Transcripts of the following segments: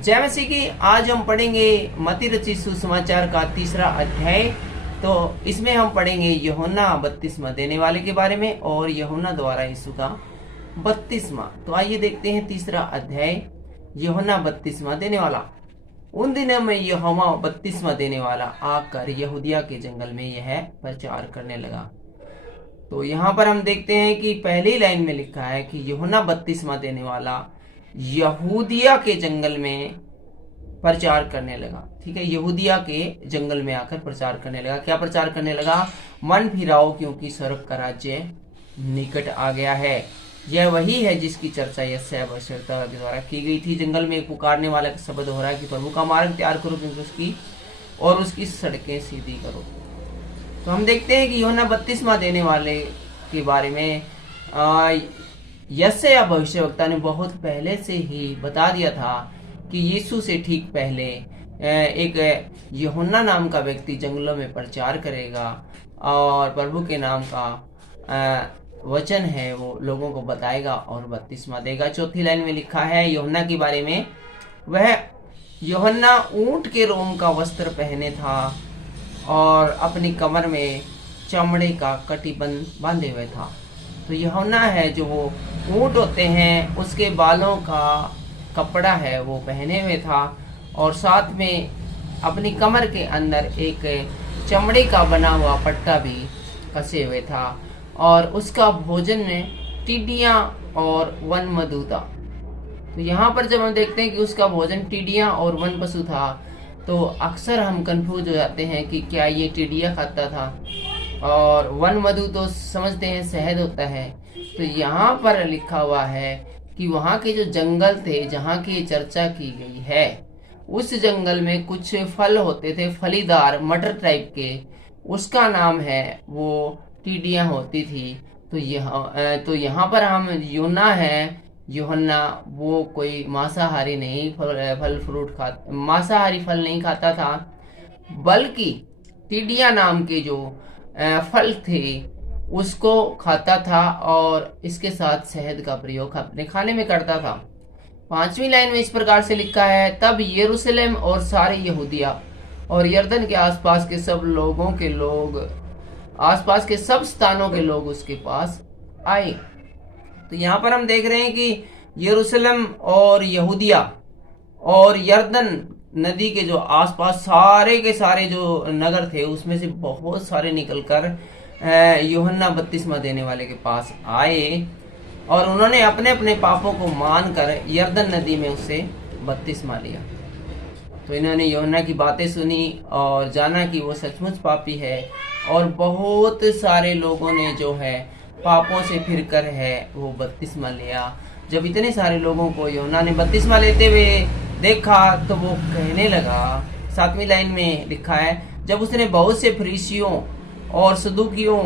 जैसे कि आज हम पढ़ेंगे मत्ती रचित सुसमाचार का तीसरा अध्याय। तो इसमें हम पढ़ेंगे यूहन्ना बपतिस्मा देने वाले के बारे में और यूहन्ना द्वारा यीशु का बपतिस्मा। तो आइए देखते हैं तीसरा अध्याय, यूहन्ना बपतिस्मा देने वाला। उन दिनों में यूहन्ना बपतिस्मा देने वाला आकर यहूदिया के जंगल में यह प्रचार करने लगा। तो यहाँ पर हम देखते हैं कि पहली लाइन में लिखा है कि यूहन्ना बपतिस्मा देने वाला यहूदिया के जंगल में प्रचार करने लगा। ठीक है, यहूदिया के जंगल में आकर प्रचार करने लगा। क्या प्रचार करने लगा? मन फिराओ क्योंकि स्वर्ग का राज्य निकट आ गया है। यह वही है जिसकी चर्चा यशायाह भविष्यवक्ता के द्वारा की गई थी। जंगल में एक पुकारने वाला का शब्द हो रहा है कि प्रभु का मार्ग तैयार करो क्योंकि उसकी सड़कें सीधी करो। तो हम देखते हैं कि यूहन्ना बपतिस्मा देने वाले के बारे में यशायाह भविष्यवक्ता ने बहुत पहले से ही बता दिया था कि यीशु से ठीक पहले एक यूहन्ना नाम का व्यक्ति जंगलों में प्रचार करेगा और प्रभु के नाम का वचन है वो लोगों को बताएगा और बपतिस्मा देगा। चौथी लाइन में लिखा है यूहन्ना के बारे में, वह यूहन्ना ऊंट के रोम का वस्त्र पहने था और अपनी कमर में चमड़े का कटिबंध बांधे हुए था। तो यूहन्ना है जो ऊंट होते हैं उसके बालों का कपड़ा है वो पहने हुए था और साथ में अपनी कमर के अंदर एक चमड़े का बना हुआ पट्टा भी कसे हुए था और उसका भोजन में टिड्डियाँ और वन मधु था। तो यहाँ पर जब हम देखते हैं कि उसका भोजन टिड्डियाँ और वन पशु था तो अक्सर हम कंफ्यूज हो जाते हैं कि क्या ये टिड्डियाँ खाता था और वन मधु तो समझते हैं शहद होता है। तो यहाँ पर लिखा हुआ है कि वहाँ के जो जंगल थे जहाँ की चर्चा की गई है उस जंगल में कुछ फल होते थे, फलीदार मटर टाइप के, उसका नाम है वो टिड्डियाँ होती थी। तो यहाँ पर हम यूहन्ना वो कोई मांसाहारी नहीं, मांसाहारी फल नहीं खाता था, बल्कि टिड्डियाँ नाम के जो फल थे उसको खाता था और इसके साथ शहद का प्रयोग अपने खाने में करता था। पांचवी लाइन में इस प्रकार से लिखा है, तब यरूशलेम और सारे यहूदिया और यरदन के आसपास के आसपास के सब स्थानों के लोग उसके पास आए। तो यहाँ पर हम देख रहे हैं कि यरूशलेम और यहूदिया और यरदन नदी के जो आसपास सारे के सारे जो नगर थे उसमें से बहुत सारे निकलकर यूहन्ना बपतिस्मा देने वाले के पास आए और उन्होंने अपने अपने पापों को मानकर यरदन नदी में उससे बपतिस्मा लिया। तो इन्होंने यूहन्ना की बातें सुनी और जाना कि वो सचमुच पापी है और बहुत सारे लोगों ने जो है पापों से फिरकर है वो बपतिस्मा लिया। जब इतने सारे लोगों को यूहन्ना ने बपतिस्मा लेते हुए देखा तो वो कहने लगा, सातवीं लाइन में लिखा है, जब उसने बहुत से फरीसियों और सदूकियों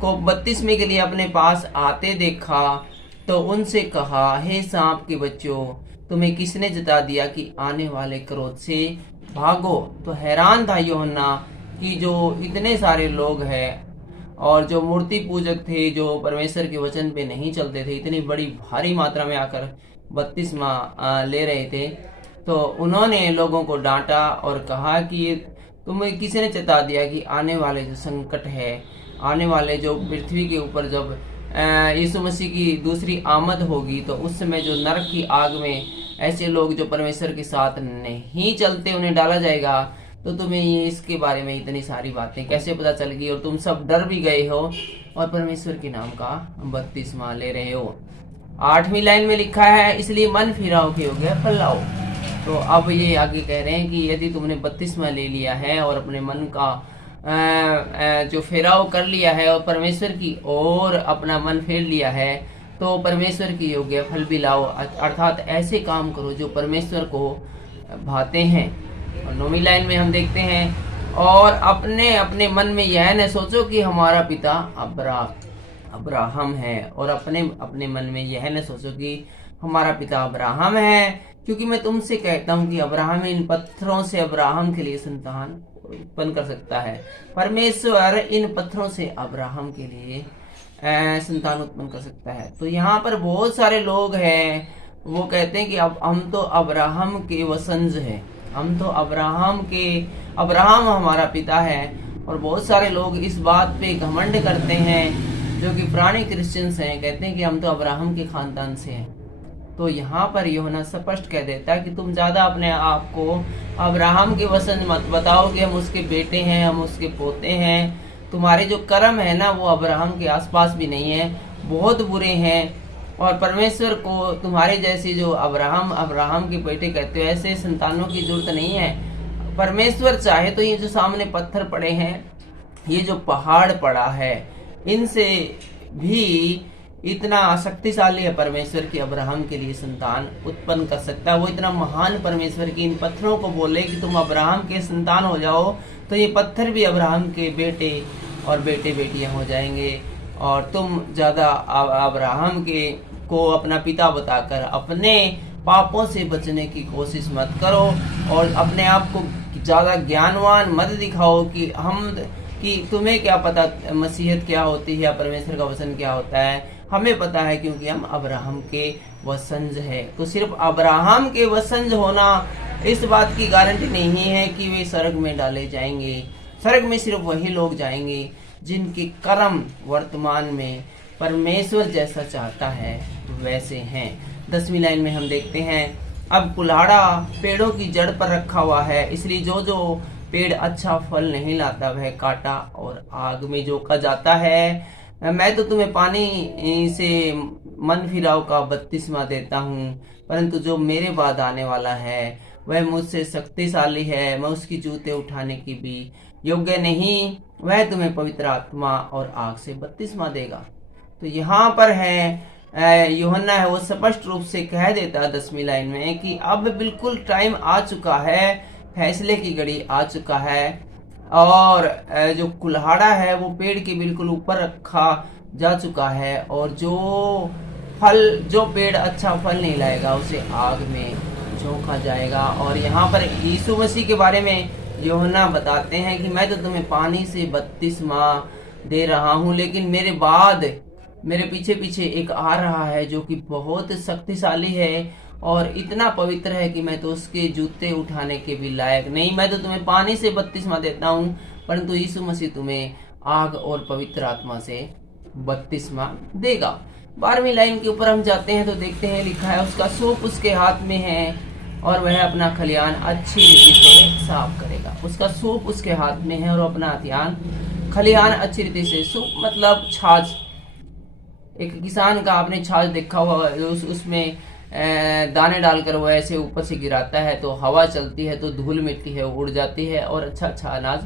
को बपतिस्मे के लिए अपने पास आते देखा तो उनसे कहा, हे सांप के बच्चों, तुम्हें किसने जता दिया कि आने वाले क्रोध से भागो। तो हैरान था यूहन्ना कि जो इतने सारे लोग हैं और जो मूर्ति पूजक थे, जो परमेश्वर के वचन पे नहीं चलते थे, इतनी बड़ी भारी मात्रा में आकर बपतिस्मा ले रहे थे। तो उन्होंने लोगों को डांटा और कहा कि तुम्हें किसी ने चेता दिया कि आने वाले जो संकट है, आने वाले जो पृथ्वी के ऊपर जब यीशु मसीह की दूसरी आमद होगी तो उस समय जो नरक की आग में ऐसे लोग जो परमेश्वर के साथ नहीं चलते उन्हें डाला जाएगा। तो तुम्हें ये इसके बारे में इतनी सारी बातें कैसे पता चल गई और तुम सब डर भी गए हो और परमेश्वर के नाम का बपतिस्मा ले रहे हो। आठवीं लाइन में लिखा है, इसलिए मन फिराओ के हो गया फल लाओ। तो अब ये आगे कह रहे हैं कि यदि तुमने बपतिस्मा ले लिया है और अपने मन का जो फेराव कर लिया है और परमेश्वर की ओर अपना मन फेर लिया है तो परमेश्वर की योग्य फल भी लाओ, अर्थात ऐसे काम करो जो परमेश्वर को भाते हैं। और नौवीं लाइन में हम देखते हैं, और अपने अपने मन में यह न सोचो कि हमारा पिता अब्राहम है, और अपने अपने मन में यह न सोचो कि हमारा पिता अब्राहम है, क्योंकि मैं तुमसे कहता हूँ कि अब्राहम इन पत्थरों से अब्राहम के लिए संतान उत्पन्न कर सकता है। परमेश्वर इन पत्थरों से अब्राहम के लिए संतान उत्पन्न कर सकता है। तो यहाँ पर बहुत सारे लोग हैं वो कहते हैं कि अब हम तो अब्राहम के वंशज हैं, हम तो अब्राहम हमारा पिता है। और बहुत सारे लोग इस बात पे घमंड करते हैं, जो कि पुराने क्रिश्चियंस हैं, कहते हैं कि हम तो अब्राहम के खानदान से हैं। तो यहाँ पर यूहन्ना स्पष्ट कह देता है कि तुम ज्यादा अपने आप को अब्राहम के वंशज मत बताओ कि हम उसके बेटे हैं, हम उसके पोते हैं। तुम्हारे जो कर्म है ना, वो अब्राहम के आसपास भी नहीं है, बहुत बुरे हैं। और परमेश्वर को तुम्हारे जैसे जो अब्राहम के बेटे कहते हो, ऐसे संतानों की जरूरत नहीं है। परमेश्वर चाहे तो ये जो सामने पत्थर पड़े हैं, ये जो पहाड़ पड़ा है, इनसे भी इतना शक्तिशाली है परमेश्वर की अब्राहम के लिए संतान उत्पन्न कर सकता है। वो इतना महान परमेश्वर की इन पत्थरों को बोले कि तुम अब्राहम के संतान हो जाओ, तो ये पत्थर भी अब्राहम के बेटे और बेटे बेटियां हो जाएंगे। और तुम ज्यादा अब्राहम के को अपना पिता बताकर अपने पापों से बचने की कोशिश मत करो, और अपने आप को ज्यादा ज्ञानवान मत दिखाओ कि तुम्हें क्या पता मसीहत क्या होती है या परमेश्वर का वचन क्या होता है। हमें पता है क्योंकि हम अब्राहम के वंशज है। तो सिर्फ अब्राहम के वंशज होना इस बात की गारंटी नहीं है कि वे स्वर्ग में डाले जाएंगे। स्वर्ग में सिर्फ वही लोग जाएंगे जिनके कर्म वर्तमान में परमेश्वर जैसा चाहता है वैसे हैं। 10वीं लाइन में हम देखते हैं, अब कुल्हाड़ा पेड़ों की जड़ पर रखा हुआ है, इसलिए जो जो पेड़ अच्छा फल नहीं लाता वह काटा और आग में झोंका जाता है। मैं तो तुम्हें पानी से मन फिराव का बपतिस्मा देता हूँ, परंतु जो मेरे बाद आने वाला है वह मुझसे शक्तिशाली है, मैं उसकी जूते उठाने की भी योग्य नहीं। वह तुम्हें पवित्र आत्मा और आग से बपतिस्मा देगा। तो यहाँ पर है यूहन्ना है वो स्पष्ट रूप से कह देता है 10वीं लाइन में कि अब बिल्कुल टाइम आ चुका है, फैसले की घड़ी आ चुका है। और जो कुल्हाड़ा है वो पेड़ के बिल्कुल ऊपर रखा जा चुका है, और जो पेड़ अच्छा फल नहीं लाएगा उसे आग में झोंका जाएगा। और यहाँ पर यीशु मसीह के बारे में यूहन्ना बताते हैं कि मैं तो तुम्हें पानी से बपतिस्मा दे रहा हूँ, लेकिन मेरे बाद मेरे पीछे पीछे एक आ रहा है जो कि बहुत शक्तिशाली है और इतना पवित्र है कि मैं तो उसके जूते उठाने के भी लायक नहीं। मैं तो तुम्हें पानी से बपतिस्मा देता हूँ, परंतु यीशु मसीह तुम्हें आग और पवित्र आत्मा से बपतिस्मा देगा। 12वीं लाइन के ऊपर हम जाते हैं तो देखते हैं लिखा है, उसका सूप उसके हाथ में है और वह अपना खलिहान अच्छी रीति से साफ करेगा। उसका सूप उसके हाथ में है और अपना खलिहान अच्छी रीति से, सूप मतलब छाछ। एक किसान का आपने छाछ देखा हुआ, उसमें दाने डालकर वो ऐसे ऊपर से गिराता है तो हवा चलती है तो धूल मिट्टी है उड़ जाती है और अच्छा अच्छा अनाज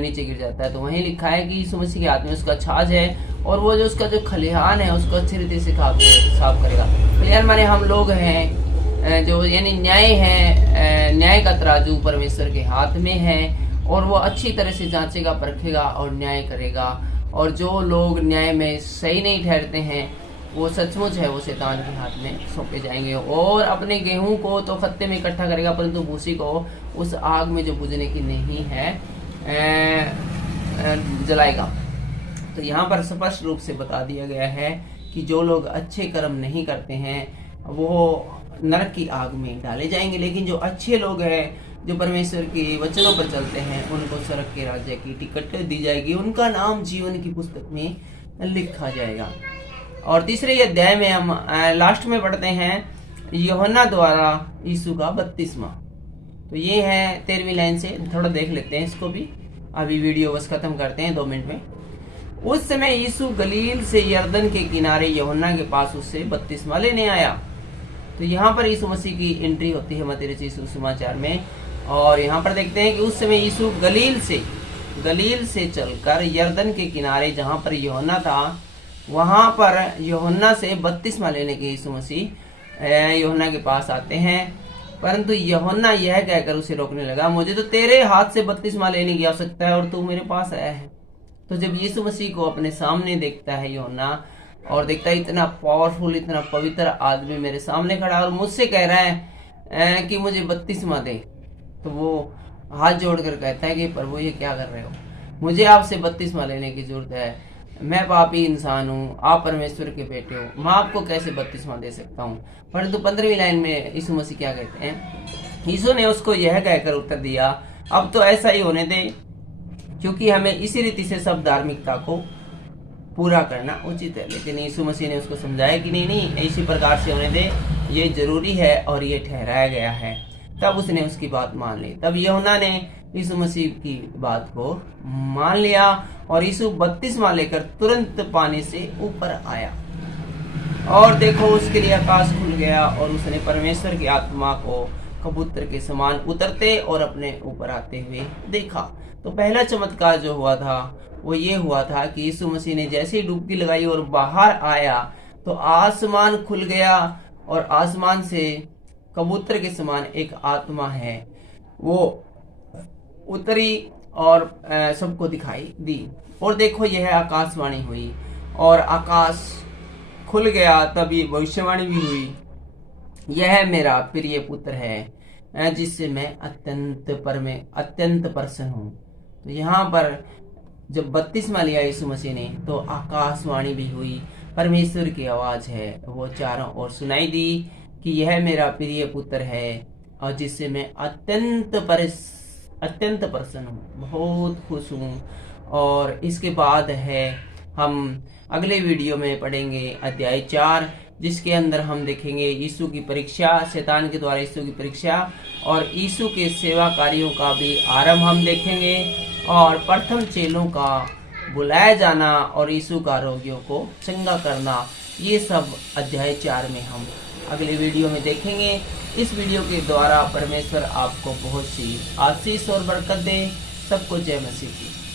नीचे गिर जाता है। तो वहीं लिखा है कि यीशु मसीह के हाथ में उसका छाछ है और वो जो उसका जो खलिहान है उसको अच्छी रीति से साफ करेगा। खलिहान माने हम लोग हैं, जो यानी न्याय है, न्याय का तराजू परमेश्वर के हाथ में है और वो अच्छी तरह से जांचेगा, परखेगा और न्याय करेगा। और जो लोग न्याय में सही नहीं ठहरते हैं वो सचमुच है वो शैतान के हाथ में सौंपे जाएंगे। और अपने गेहूं को तो खत्ते में इकट्ठा करेगा परंतु भूसी को उस आग में जो बुझने की नहीं है जलाएगा। तो यहाँ पर स्पष्ट रूप से बता दिया गया है कि जो लोग अच्छे कर्म नहीं करते हैं वो नरक की आग में डाले जाएंगे, लेकिन जो अच्छे लोग हैं जो परमेश्वर के वचनों पर चलते हैं उनको स्वर्ग के राज्य की टिकट दी जाएगी, उनका नाम जीवन की पुस्तक में लिखा जाएगा। और तीसरे अध्याय में हम लास्ट में पढ़ते हैं यूहन्ना द्वारा यीशु का बपतिस्मा। तो ये है 13वीं लाइन से, थोड़ा देख लेते हैं इसको भी, अभी वीडियो बस खत्म करते हैं 2 मिनट में। उस समय यीशु गलील से यरदन के किनारे यूहन्ना के पास उससे बपतिस्मा लेने आया। तो यहाँ पर यीशु मसीह की एंट्री होती है मत्ती रचित सुसमाचार में। और यहाँ पर देखते हैं कि उस समय यीशु गलील से चलकर यरदन के किनारे जहाँ पर यूहन्ना था वहां पर यूहन्ना से बपतिस्मा लेने के यीशु मसीह यूहन्ना के पास आते हैं, परंतु यूहन्ना यह कहकर उसे रोकने लगा, मुझे तो तेरे हाथ से बपतिस्मा लेने की आवश्यकता है और तू मेरे पास आया है। तो जब यीशु मसीह को अपने सामने देखता है यूहन्ना और देखता है इतना पावरफुल, इतना पवित्र आदमी मेरे सामने खड़ा और मुझसे कह रहा है कि मुझे बपतिस्मा दे, तो वो हाथ जोड़कर कहता है कि प्रभु ये क्या कर रहे हो, मुझे आपसे बपतिस्मा लेने की जरूरत है। मैं पापी इंसान हूँ, आप परमेश्वर के बेटे हो, मैं आपको कैसे बपतिस्मा दे सकता हूँ। परंतु 15वीं लाइन में यीशु मसीह क्या कहते हैं? यीशु ने उसको यह कहकर उत्तर दिया, अब तो ऐसा ही होने दे, क्योंकि हमें इसी रीति से सब धार्मिकता को पूरा करना उचित है। लेकिन यीशु मसीह ने उसको समझाया कि नहीं नहीं, इसी प्रकार से होने दे, ये जरूरी है और ये ठहराया गया है। तब उसने उसकी बात मान ली। तब यूहन्ना ने यीशु मसीह की बात को मान लिया और यीशु बपतिस्मा लेकर तुरंत पानी से ऊपर आया और देखो उसके लिए आकाश खुल गया और उसने परमेश्वर की आत्मा को कबूतर के समान उतरते और अपने ऊपर आते हुए देखा। तो पहला चमत्कार जो हुआ था वो ये हुआ था कि यीशु मसीह ने जैसे ही डुबकी लगाई और बाहर आया तो आसमान खुल गया और आसमान से कबूतर के समान एक आत्मा है वो उतरी और सबको दिखाई दी। और देखो यह आकाशवाणी हुई और आकाश खुल गया। तब ये भविष्यवाणी भी हुई, यह मेरा प्रिय पुत्र है जिससे मैं अत्यंत प्रसन्न हूँ। तो यहाँ पर जब बपतिस्मा लिया यीशु मसीह ने तो आकाशवाणी भी हुई, परमेश्वर की आवाज है वो चारों ओर सुनाई दी कि यह मेरा प्रिय पुत्र है और जिससे मैं अत्यंत प्रसन्न हूँ, बहुत खुश हूँ। और इसके बाद है हम अगले वीडियो में पढ़ेंगे अध्याय 4, जिसके अंदर हम देखेंगे यीशु की परीक्षा, शैतान के द्वारा यीशु की परीक्षा और यीशु के सेवा कार्यों का भी आरंभ हम देखेंगे और प्रथम चेलों का बुलाया जाना और यीशु का रोगियों को चंगा करना, ये सब अध्याय 4 में हम अगले वीडियो में देखेंगे। इस वीडियो के द्वारा परमेश्वर आपको बहुत सी आशीष और बरकत दे। सबको जय मसीह की।